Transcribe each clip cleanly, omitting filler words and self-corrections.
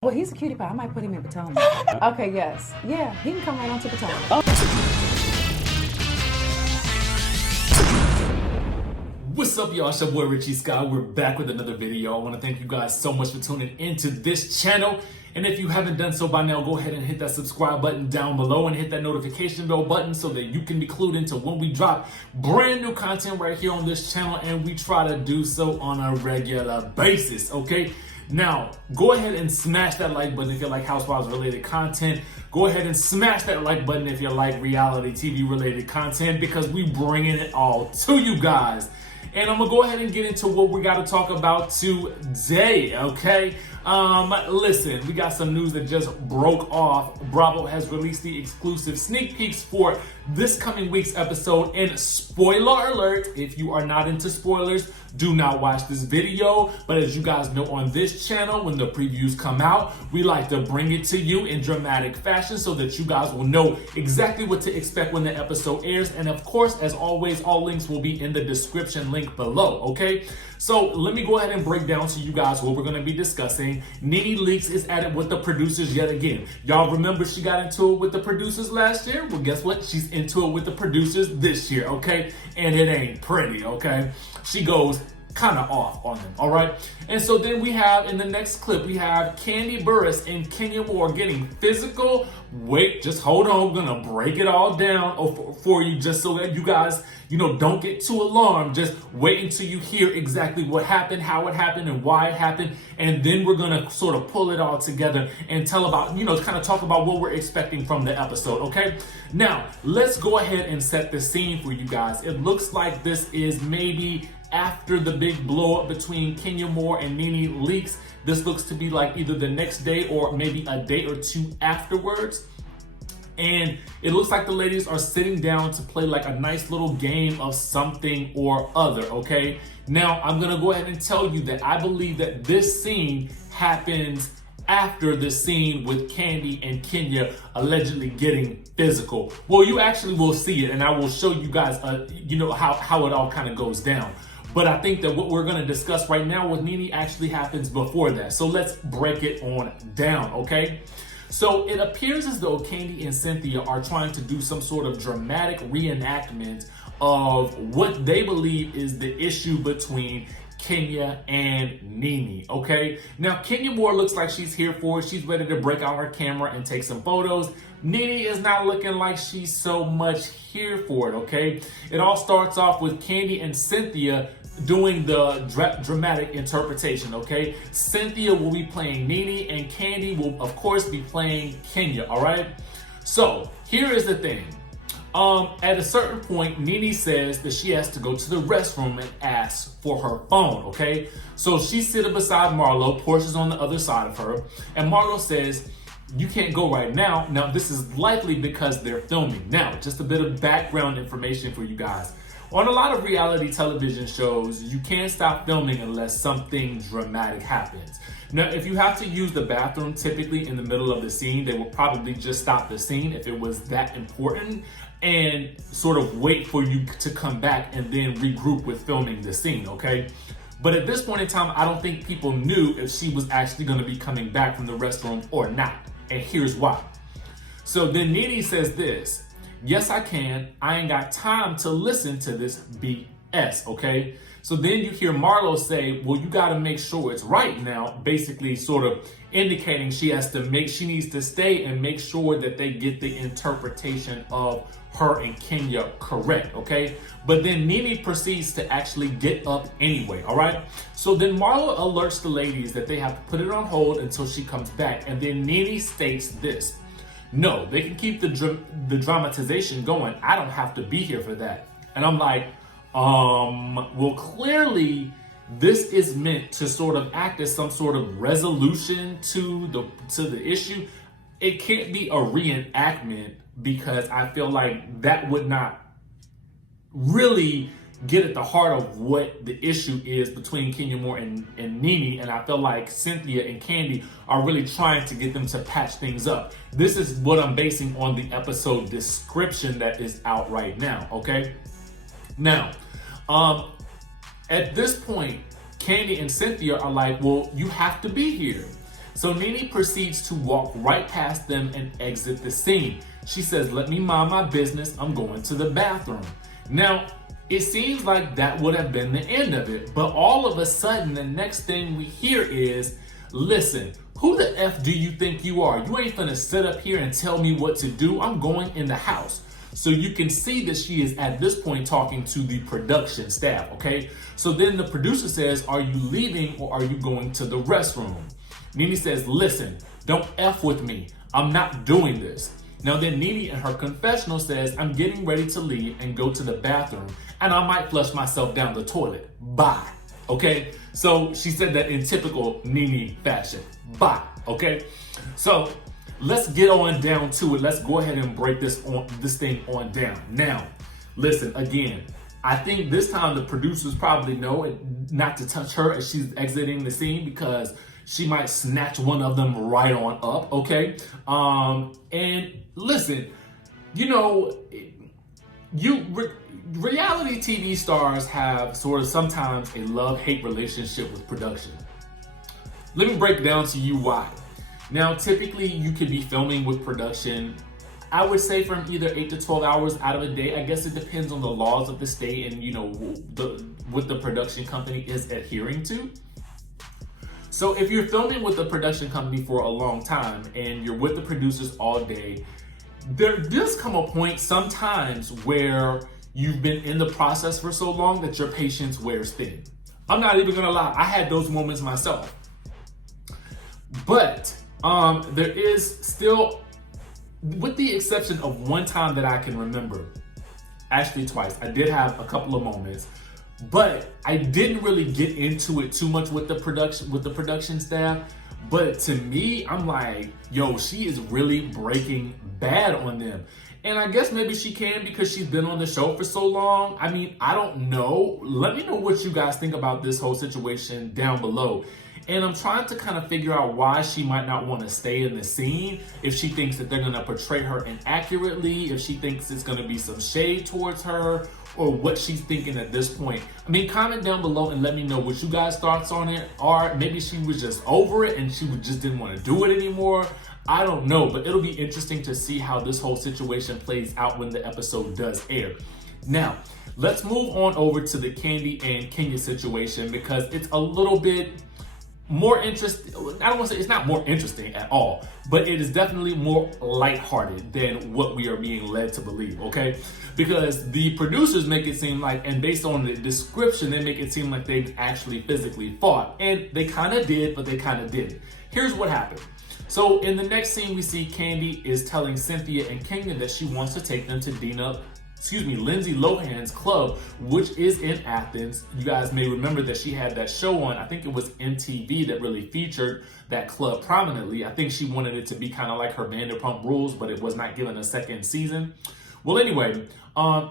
Well, he's a cutie pie. I might put him in Potomac. Okay, yes. Yeah, he can come right on to Potomac. What's up, y'all? It's your boy Richie Scott. We're back with another video. I want to thank you guys so much for tuning into this channel. And if you haven't done so by now, go ahead and hit that subscribe button down below and hit that notification bell button so that you can be clued into when we drop brand new content right here on this channel. And we try to do so on a regular basis, okay? Now, go ahead and smash that like button if you like Housewives related content. Go ahead and smash that like button if you like reality TV related content, because we bringing it all to you guys. And I'm gonna go ahead and get into what we gotta talk about today, okay? Listen, we got some news that just broke off. Bravo has released the exclusive sneak peeks for this coming week's episode. And spoiler alert, if you are not into spoilers, do not watch this video. But as you guys know on this channel, when the previews come out, we like to bring it to you in dramatic fashion so that you guys will know exactly what to expect when the episode airs. And of course, as always, all links will be in the description link below, okay? So let me go ahead and break down to you guys what we're going to be discussing. NeNe Leakes is at it with the producers yet again. Y'all remember she got into it with the producers last year? Well, guess what? She's into it with the producers this year, okay? And it ain't pretty, okay? She goes kind of off on them, all right? And so then we have, in the next clip, we have Kandi, Burruss, and Kenya getting physical. Wait, just hold on. We're gonna break it all down for you, just so that you guys, don't get too alarmed. Just wait until you hear exactly what happened, how it happened, and why it happened. And then we're gonna sort of pull it all together and tell about, kind of talk about what we're expecting from the episode, okay? Now, let's go ahead and set the scene for you guys. It looks like this is maybe after the big blow up between Kenya and NeNe Leakes. This looks to be like either the next day or maybe a day or two afterwards. And it looks like the ladies are sitting down to play like a nice little game of something or other, okay? Now, I'm gonna go ahead and tell you that I believe that this scene happens after the scene with Kandi and Kenya allegedly getting physical. Well, you actually will see it, and I will show you guys, how it all kind of goes down. But I think that what we're going to discuss right now with NeNe actually happens before that. So let's break it on down, okay? So it appears as though Kandi and Cynthia are trying to do some sort of dramatic reenactment of what they believe is the issue between Kenya and NeNe, okay? Now, Kenya looks like she's here for it. She's ready to break out her camera and take some photos. NeNe is not looking like she's so much here for it, okay? It all starts off with Kandi and Cynthia doing the dramatic interpretation, okay? Cynthia will be playing NeNe and Kandi will, of course, be playing Kenya, all right? So, here is the thing. At a certain point, NeNe says that she has to go to the restroom and ask for her phone, okay? So she's sitting beside Marlo, Porsha's on the other side of her, and Marlo says, you can't go right now. Now, this is likely because they're filming. Now, just a bit of background information for you guys. On a lot of reality television shows, you can't stop filming unless something dramatic happens. Now, if you have to use the bathroom, typically in the middle of the scene, they will probably just stop the scene if it was that important and sort of wait for you to come back and then regroup with filming the scene, okay? But at this point in time, I don't think people knew if she was actually going to be coming back from the restroom or not. And here's why. So then NeNe says this: yes, I can. I ain't got time to listen to this BS, okay? So then you hear Marlo say, well, you got to make sure it's right now, basically sort of indicating she needs to stay and make sure that they get the interpretation of her and Kenya correct, okay? But then NeNe proceeds to actually get up anyway, all right? So then Marlo alerts the ladies that they have to put it on hold until she comes back. And then NeNe states this: no, they can keep the dramatization going. I don't have to be here for that. And I'm like, well, clearly this is meant to sort of act as some sort of resolution to the issue. It can't be a reenactment, because I feel like that would not really get at the heart of what the issue is between Kenya and NeNe. And I feel like Cynthia and Kandi are really trying to get them to patch things up. This is what I'm basing on the episode description that is out right now, okay? Now, at this point, Kandi and Cynthia are like, well, you have to be here. So NeNe proceeds to walk right past them and exit the scene. She says, "Let me mind my business. I'm going to the bathroom." Now, it seems like that would have been the end of it. But all of a sudden, the next thing we hear is, "Listen, who the F do you think you are? You ain't finna sit up here and tell me what to do. I'm going in the house." So you can see that she is at this point talking to the production staff, okay? So then the producer says, "Are you leaving or are you going to the restroom?" NeNe says, "Listen, don't F with me. I'm not doing this." Now then NeNe in her confessional says, "I'm getting ready to leave and go to the bathroom and I might flush myself down the toilet. Bye." Okay? So she said that in typical NeNe fashion. Bye. Okay? So let's get on down to it. Let's go ahead and break this thing on down. Now, listen, again, I think this time the producers probably know not to touch her as she's exiting the scene because she might snatch one of them right on up, okay? And listen, you know, reality TV stars have sort of sometimes a love-hate relationship with production. Let me break down to you why. Now, typically you could be filming with production, I would say from either 8 to 12 hours out of a day. I guess it depends on the laws of the state and, you know, what the production company is adhering to. So if you're filming with the production company for a long time and you're with the producers all day, there does come a point sometimes where you've been in the process for so long that your patience wears thin. I'm not even gonna lie, I had those moments myself. But there is still, with the exception of one time that I can remember, actually twice, I did have a couple of moments, but I didn't really get into it too much with the production staff. But to me, I'm like, yo, she is really breaking bad on them. And I guess maybe she can because she's been on the show for so long. I mean, I don't know. Let me know what you guys think about this whole situation down below. And I'm trying to kind of figure out why she might not want to stay in the scene. If she thinks that they're going to portray her inaccurately, if she thinks it's going to be some shade towards her, or what she's thinking at this point. I mean, comment down below and let me know what you guys' thoughts on it are. Maybe she was just over it and she just didn't want to do it anymore. I don't know, but it'll be interesting to see how this whole situation plays out when the episode does air. Now, let's move on over to the Kandi and Kenya situation because it's a little bit more interesting. I don't want to say it's not more interesting at all, but it is definitely more lighthearted than what we are being led to believe, okay? Because the producers make it seem like, and based on the description, they make it seem like they actually physically fought. And they kind of did, but they kind of didn't. Here's what happened. So in the next scene, we see Kandi is telling Cynthia and Kenya that she wants to take them to Lindsay Lohan's club, which is in Athens. You guys may remember that she had that show on, I think it was MTV, that really featured that club prominently. I think she wanted it to be kind of like her Vanderpump Rules, but it was not given a second season. Well, anyway, and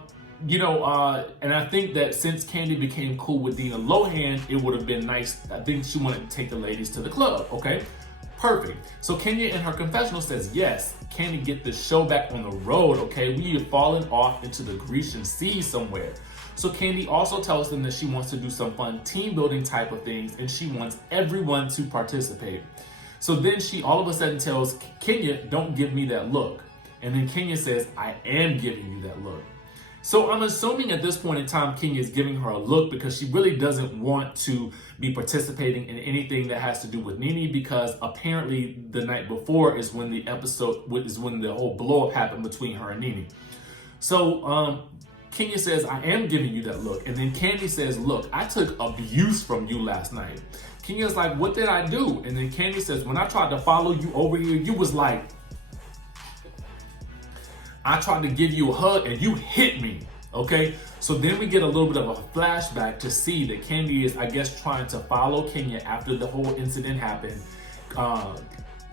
I think that since Kandi became cool with Dinah Lohan, it would have been nice. I think she wanted to take the ladies to the club, okay? Perfect. So Kenya in her confessional says, yes, Kandi, get the show back on the road, okay? We have fallen off into the Grecian Sea somewhere. So Kandi also tells them that she wants to do some fun team building type of things and she wants everyone to participate. So then she all of a sudden tells Kenya, don't give me that look. And then Kenya says, I am giving you that look. So I'm assuming at this point in time, Kenya is giving her a look because she really doesn't want to be participating in anything that has to do with NeNe, because apparently the night before is when the whole blow up happened between her and NeNe. So Kenya says, I am giving you that look. And then Kandi says, look, I took abuse from you last night. Kenya's like, what did I do? And then Kandi says, when I tried to follow you over here, you was like, I tried to give you a hug and you hit me, okay? So then we get a little bit of a flashback to see that Kandi is, I guess, trying to follow Kenya after the whole incident happened.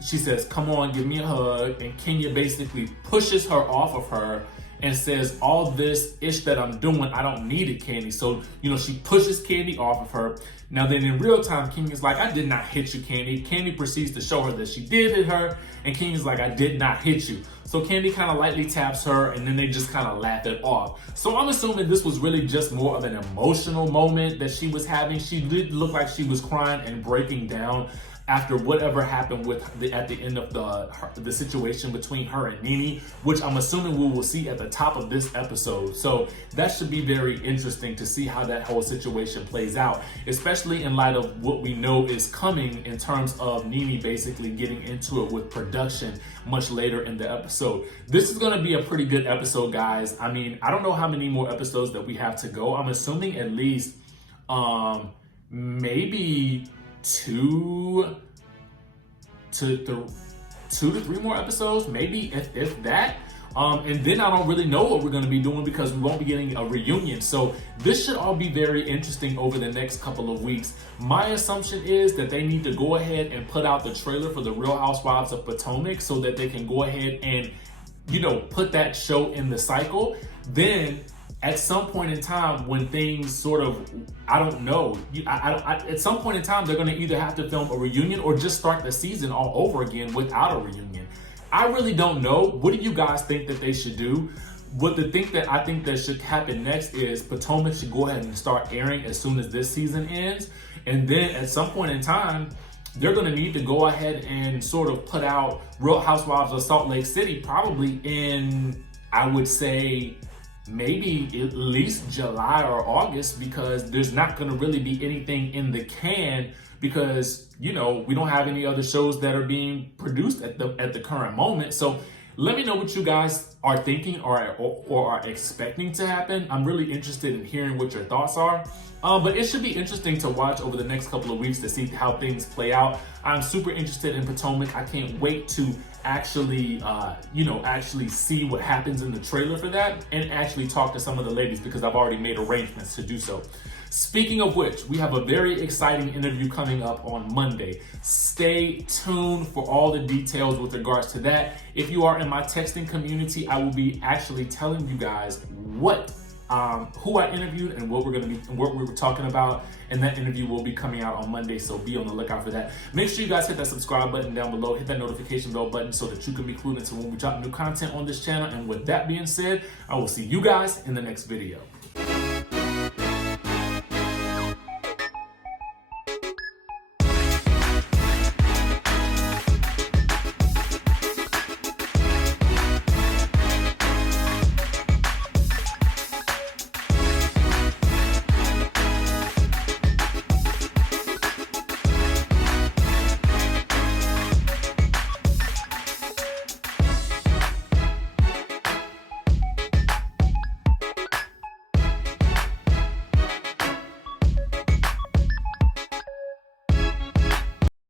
She says, come on, give me a hug. And Kenya basically pushes her off of her and says, all this ish that I'm doing, I don't need it, Kandi. So, she pushes Kandi off of her. Now then in real time, Kenya's like, I did not hit you, Kandi. Kandi proceeds to show her that she did hit her. And Kenya's like, I did not hit you. So Kandi kind of lightly taps her and then they just kind of laugh it off. So I'm assuming this was really just more of an emotional moment that she was having. She did look like she was crying and breaking down. after whatever happened at the end of the situation between her and NeNe, which I'm assuming we will see at the top of this episode. So that should be very interesting to see how that whole situation plays out, especially in light of what we know is coming in terms of NeNe basically getting into it with production much later in the episode. This is going to be a pretty good episode, guys. I mean, I don't know how many more episodes that we have to go. I'm assuming at least maybe two to three more episodes, maybe if that. And then I don't really know what we're going to be doing because we won't be getting a reunion. So this should all be very interesting over the next couple of weeks. My assumption is that they need to go ahead and put out the trailer for the Real Housewives of Potomac so that they can go ahead and, you know, put that show in the cycle. Then at some point in time when things sort of, I don't know, at some point in time, they're going to either have to film a reunion or just start the season all over again without a reunion. I really don't know. What do you guys think that they should do? I think that should happen next is Potomac should go ahead and start airing as soon as this season ends. And then at some point in time, they're going to need to go ahead and sort of put out Real Housewives of Salt Lake City probably in, I would say, maybe at least July or August, because there's not going to really be anything in the can because, you know, we don't have any other shows that are being produced at the current moment. So let me know what you guys are thinking or are expecting to happen. I'm really interested in hearing what your thoughts are. But it should be interesting to watch over the next couple of weeks to see how things play out. I'm super interested in Potomac. I can't wait to actually see what happens in the trailer for that and actually talk to some of the ladies because I've already made arrangements to do so. Speaking of which, we have a very exciting interview coming up on Monday. Stay tuned for all the details with regards to that. If you are in my texting community, I will be actually telling you guys who I interviewed and what we were talking about, and that interview will be coming out on Monday, so be on the lookout for that. Make sure you guys hit that subscribe button down below, hit that notification bell button so that you can be clued into when we drop new content on this channel. And with that being said, I will see you guys in the next video.